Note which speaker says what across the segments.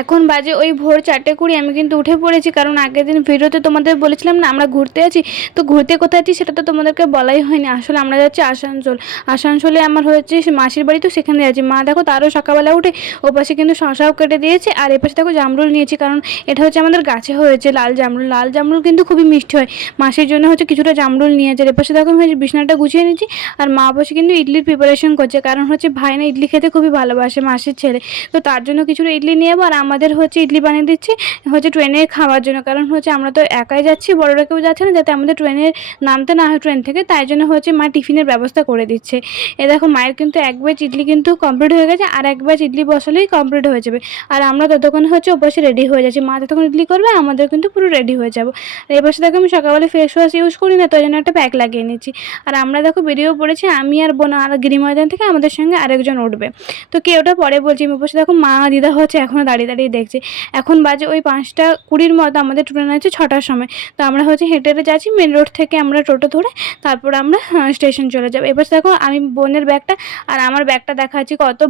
Speaker 1: এখন বাজে ওই ভোর চারটে কুড়ি, আমি কিন্তু উঠে পড়েছি, কারণ আগের দিন ভিডিওতে তোমাদের বলেছিলাম না, আমরা ঘুরতে আছি। তো ঘুরতে কোথায় আছি সেটা তো তোমাদেরকে বলাই হয়নি। আসলে আমরা যাচ্ছি আসানসোল। আসানসোলে আমার হচ্ছে সে মাসির বাড়ি, তো সেখানে যাচ্ছি। মা দেখো তারও সকালবেলা উঠে ও পাশে কিন্তু শশাও কেটে দিয়েছে, আর এ পাশে দেখো জামরুল নিয়েছি, কারণ এটা হচ্ছে আমাদের গাছে হয়েছে লাল জামরুল। লাল জামরুল কিন্তু খুবই মিষ্টি হয়। মাসির জন্য হচ্ছে কিছুটা জামরুল নিয়েছে আর এ পাশে দেখো আমি বিছানাটা গুছিয়ে নিচ্ছি আর মা বসে কিন্তু ইডলির প্রিপারেশন করছে, কারণ হচ্ছে ভাই না ইডলি খেতে খুবই ভালোবাসে মাসির ছেলে। তো তার জন্য কিছুটা ইডলি নিয়ে আর আমাদের হচ্ছে ইডলি বানিয়ে দিচ্ছি, হচ্ছে ট্রেনে খাওয়ার জন্য। কারণ হচ্ছে আমরা তো একাই যাচ্ছি, বড়রা কেউ যাচ্ছে না, যাতে আমাদের ট্রেনের নামতে না হয় ট্রেন থেকে। তাই জন্য হচ্ছে মা টিফিনের ব্যবস্থা করে দিচ্ছে। এ দেখো, মায়ের কিন্তু এক ব্যাচ ইডলি কিন্তু কমপ্লিট হয়ে গেছে, আর এক ব্যাচ ইডলি বসালেই কমপ্লিট হয়ে যাবে। আর আমরা ততক্ষণ হচ্ছে ওপাশে রেডি হয়ে যাচ্ছি। মা যতক্ষণ ইডলি করবে, আমাদের কিন্তু পুরো রেডি হয়ে যাব। আর এবার দেখো, আমি সকালবেলা ফেস ওয়াশ ইউজ করি না তো জন্য একটা প্যাক লাগিয়ে নিচ্ছি। আর আমরা দেখো বেরিয়েও পড়েছি, আমি আর বোন আর গিরি ময়দান থেকে আমাদের সঙ্গে আরেকজন উঠবে। তো কে ওটা পরে বলছি, আমি বসে দেখো, মা, দিদা হচ্ছে এখনও দাঁড়িয়ে দাঁড়িয়ে দেখছে। এখন বাজে ওই পাঁচটা কুড়ির মতো, আমাদের ট্রেন আছে ছটার সময়। তো আমরা হচ্ছে হেঁটে হেঁটে যাচ্ছি মেন রোড থেকে আমরা টোটো ধরে তারপর আমরা স্টেশন চলে যাব। এবার দেখো আমি বোনের ব্যাগটা আর আমার ব্যাগটা দেখাচ্ছি কত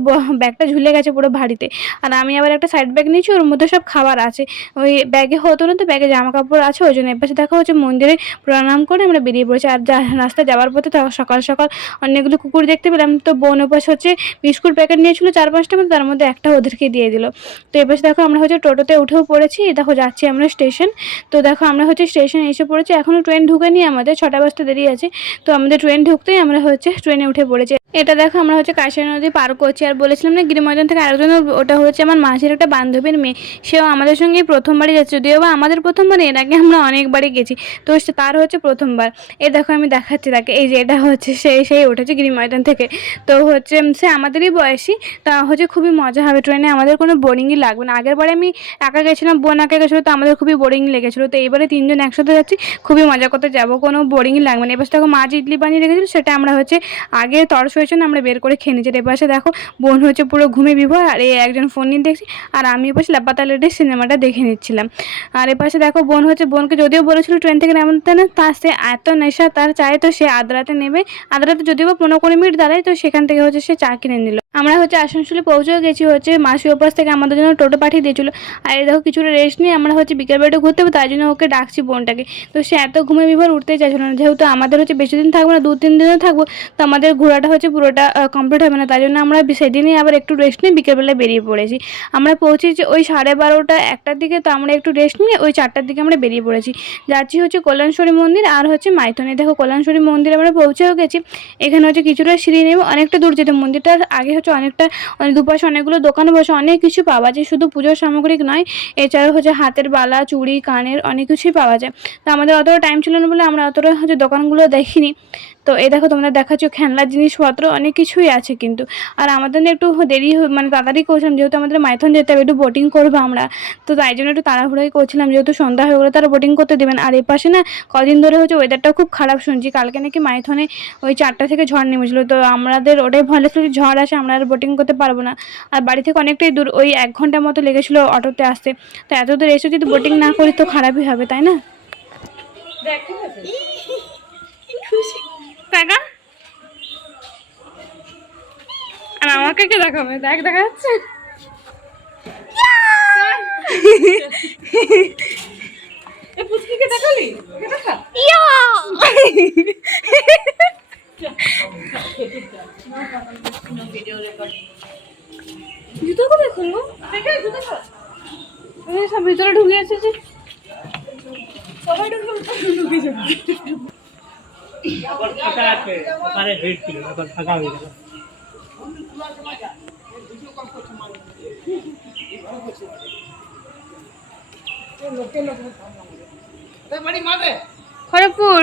Speaker 1: ব্যাগটা ঝুলে গেছে পুরো ভারীতে আর আমি আবার একটা সাইড ব্যাগ নিয়েছি, ওর মধ্যে সব খাবার আছে। ওই ব্যাগে হতো না তো, ব্যাগে জামা কাপড় আছে, ওই জন্য এবার দেখা হচ্ছে মন্দিরে প্রণাম করে আমরা বেরিয়ে পড়েছি। আর রাস্তায় যাওয়ার পথে সকাল সকাল অনেকগুলো কুকুর দেখতে পেলাম। তো বোন ওপাশ হচ্ছে বিস্কুট প্যাকেট নিয়েছিল চার পাঁচটা মতো তার মধ্যে একটা ওদেরকে দিয়ে দিল। তো এপাশে দেখো আমরা হচ্ছে টোটোতে উঠেও পড়েছি, দেখো যাচ্ছি আমরা স্টেশন। তো দেখো আমরা হচ্ছে স্টেশনে এসে পড়েছি এখনও ট্রেন ঢুকেনি আমাদের, ছটা বাজতে দেরি আছে। তো আমাদের ট্রেন ঢুকতেই আমরা হচ্ছে ট্রেনে উঠে পড়েছি। এটা দেখো আমরা হচ্ছে কাশিয়া নদী পার করছি, আর বলেছিলাম না গিরিময়দান থেকে আরেকজন, ওটা হচ্ছে আমার মাসির একটা বান্ধবীর মেয়ে। সেও আমাদের সঙ্গে প্রথমবারই যাচ্ছে, যদিও বা আমাদের প্রথমবার, এর আগে আমরা অনেকবারই গেছি। তো তার হচ্ছে প্রথমবার। এ দেখো আমি দেখাচ্ছি তাকে, এই যে এটা হচ্ছে সেই সেই উঠেছে গিরিময়দান থেকে। তো হচ্ছে সে আমাদেরই বয়সী, তা হচ্ছে খুবই মজা হবে ট্রেনে, আমাদের কোনো বোরিংই লাগবে না আগের বারে আমি একা গেছিলাম, বোন একা গেছিল, তো আমাদের খুবই বোরিং লেগেছিলো। তো এইবারে তিনজন একসাথে যাচ্ছি, খুবই মজা করতে যাব, কোনো বোরিং লাগবে না। এবার দেখো মাছ ইডলি বানিয়ে রেখেছিল, সেটা আমরা হচ্ছে আগে তরস হয়েছে না আমরা বের করে খেয়ে নিচ্ছি আর এপাশে দেখো বোন হচ্ছে পুরো ঘুমে বিভোর, আর এই একজন ফোন নিয়ে দেখছি, আর আমি এবার এপাশে লাপাতালেটের সিনেমাটা দেখে নিচ্ছিলাম। আর এপাশে দেখো বোন হচ্ছে, বোনকে যদিও বলেছিল ট্রেন থেকে নামতে না, তা সে এত নেশা, তার চায় তো সে আদ্রাতে নেবে। আদ্রাতে যদিও বা পনেরো কুড়ি মিনিট দাঁড়ায়, তো সেখান থেকে হচ্ছে সে চা কিনে নিল। আমরা হচ্ছে আসানসোলে পৌঁছেও গেছি হচ্ছে মাসি ওপাশ থেকে আমাদের জন্য টোটো পাঠিয়ে দিয়েছিলো। আর এই দেখো কিছুটা রেস্ট নিয়ে আমরা হচ্ছে বিকেল বেলাটা ঘুরতে হবে, তাই জন্য ওকে ডাকছি বোনটাকে তো সে এত ঘুমে বিভোর উঠতে চাইছিল না। যেহেতু আমাদের হচ্ছে বেশি দিন থাকব না, দু তিন দিনও থাকব, তো আমাদের ঘোরাটা হচ্ছে পুরোটা কমপ্লিট হবে না। তাই জন্য আমরা সেদিনই আবার একটু রেস্ট নিয়ে বিকেলবেলায় বেরিয়ে পড়েছি। আমরা পৌঁছেছি ওই সাড়ে বারোটা একটার দিকে, তো আমরা একটু রেস্ট নিয়ে ওই চারটার দিকে আমরা বেরিয়ে পড়েছি। যাচ্ছি হচ্ছে কল্যাণশ্বরী মন্দির আর হচ্ছে মাইথনে। দেখো কল্যাণশ্বরী মন্দির আমরা পৌঁছেও গেছি। এখানে হচ্ছে কিছুটা সিঁড়ি নেবে অনেকটা দূর যেতে। মন্দিরটার আগে হচ্ছে অনেকটা অনেক দুপাশে অনেকগুলো দোকান বসে অনেক কিছু পাওয়া যায়। শুধু পুজোর সামগ্রিক নয়, এছাড়াও হচ্ছে হাতের বালা, চুড়ি, কানের অনেক কিছুই পাওয়া যায়। তো আমাদের অতটা টাইম ছিল না বলে আমরা অতটা হচ্ছে দোকানগুলো দেখিনি। তো এই দেখো তোমরা দেখাচ্ছ খেলনার জিনিসপত্র অনেক কিছুই আছে কিন্তু। আর আমাদের একটু দেরি মানে তাড়াতাড়ি করছিলাম, যেহেতু আমাদের মাইথন যেতে হবে, একটু বোটিং করব আমরা। তো তাই জন্য একটু তাড়াহুড়োই করছিলাম, যেহেতু সন্ধ্যা হয়ে গেলে তারা বোটিং করতে দেবেন আর এই পাশে না, কদিন ধরে হচ্ছে ওয়েদারটাও খুব খারাপ, শুনছি কালকে নাকি মাইথনে ওই চারটা থেকে ঝড় নেমেছিল। তো আমাদের ওটাই ভয় লাগছিল যে ঝড় আসে, আমরা আর বোটিং করতে পারব না। আর বাড়ি থেকে অনেকটাই দূর, ওই এক ঘণ্টার মতো লেগেছিলো অটোতে আসতে। তো এত দূর এসে যদি বোটিং না করি তো খারাপই হবে, তাই না? তাই আর আমাকে কে দেখাবে? দেখ দেখা যাচ্ছে? জুতো কোথায় খুলবো? এই সব ভিতরে ঢুকে এসেছে। সবাই ঢুকে যাবে।
Speaker 2: এখন ফাঁকা আছে ওখানে ভিড় ছিল এখন ফাঁকা হয়ে গেল।
Speaker 1: খড়গপুর।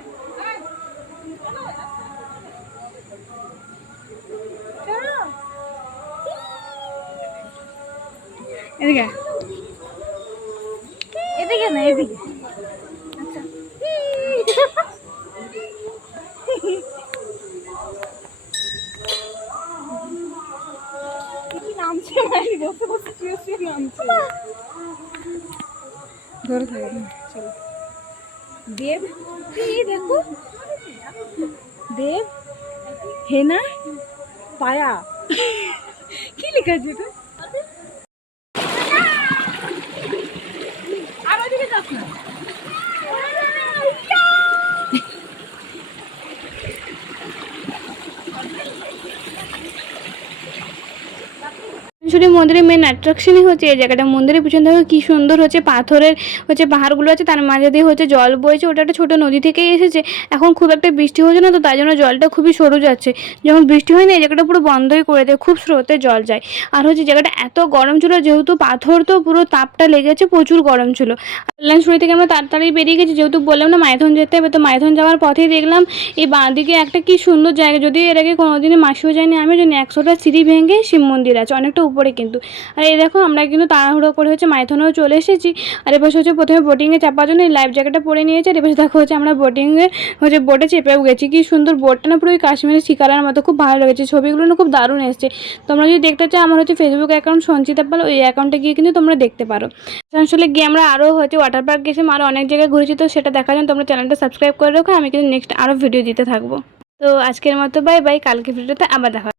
Speaker 3: এদিকে এদিকে না এদিকে। আচ্ছা। নামছে মারি বসে বসে শুয়ে শুয়ে নামছে। ধরে থাকে চলো। দেব? দেখো? দেব? হেনা? পায়া? কি লেখা আছে এটা আর ওদিকে যাস না
Speaker 1: শুধু মন্দিরের মেন অ্যাট্রাকশনই হচ্ছে এই জায়গাটা। মন্দিরের পিছন থেকে কী সুন্দর হচ্ছে পাথরের হচ্ছে পাহাড়গুলো আছে, তার মাঝে দিয়ে হচ্ছে জল বইছে। ওটা একটা ছোটো নদী থেকেই এসেছে। এখন খুব একটা বৃষ্টি হচ্ছে না তো তাই জন্য জলটা খুবই সরু যাচ্ছে। যখন বৃষ্টি হয় না, এই জায়গাটা পুরো বন্ধই করে দেয়, খুব স্রোতে জল যায়। আর হচ্ছে জায়গাটা এত গরম ছিল, যেহেতু পাথর তো পুরো তাপটা লেগেছে, প্রচুর গরম ছিল। কল্যাণশুড়ি থেকে আমরা তাড়াতাড়ি বেরিয়ে গেছি, যেহেতু বললাম না মাইথন যেতে হবে, তো মাইথন যাওয়ার পথেই দেখলাম, এই বাঁদিকে একটা কি সুন্দর জায়গা। যদি এর আগে কোনোদিনও মাসিও যায়নি আমি জানি একশোটা সিঁড়ি ভেঙে শিব মন্দির আছে, অনেকটা উপরে কিন্তু। আর এই দেখো, আমরা কিন্তু তাড়াহুড়ো করে হচ্ছে মাইথনেও চলে এসেছি। আর এবার হচ্ছে প্রথমে বোটিংয়ে চাপার জন্য এই লাইফ জ্যাকেটটা পরে নিয়েছে। আর এবার দেখো হচ্ছে আমরা বোটিংয়ে হচ্ছে বোটে চেপেও গেছি। কি সুন্দর বোটটা না পুরো কাশ্মীরের শিকারার মতো। খুব ভালো লেগেছে। ছবিগুলো না খুব দারুণ এসছে। তোমরা যদি দেখতে চাও, আমার হচ্ছে ফেসবুক অ্যাকাউন্ট সঞ্চিতা পাল, ওই অ্যাকাউন্টে গিয়ে কিন্তু তোমরা দেখতে পারো। আসলে গিয়ে আমরা আরও হচ্ছে ওয়াটার পার্ক গেছিলাম আরও অনেক জায়গায় ঘুরেছি। তো সেটা দেখার জন্য তোমরা চ্যানেলটা সাবস্ক্রাইব করে রাখো। আমি কিন্তু নেক্সট আরও ভিডিও দিতে থাকব। তো আজকের মতো বাই বাই কালকে ভিডিওতে আবার দেখা।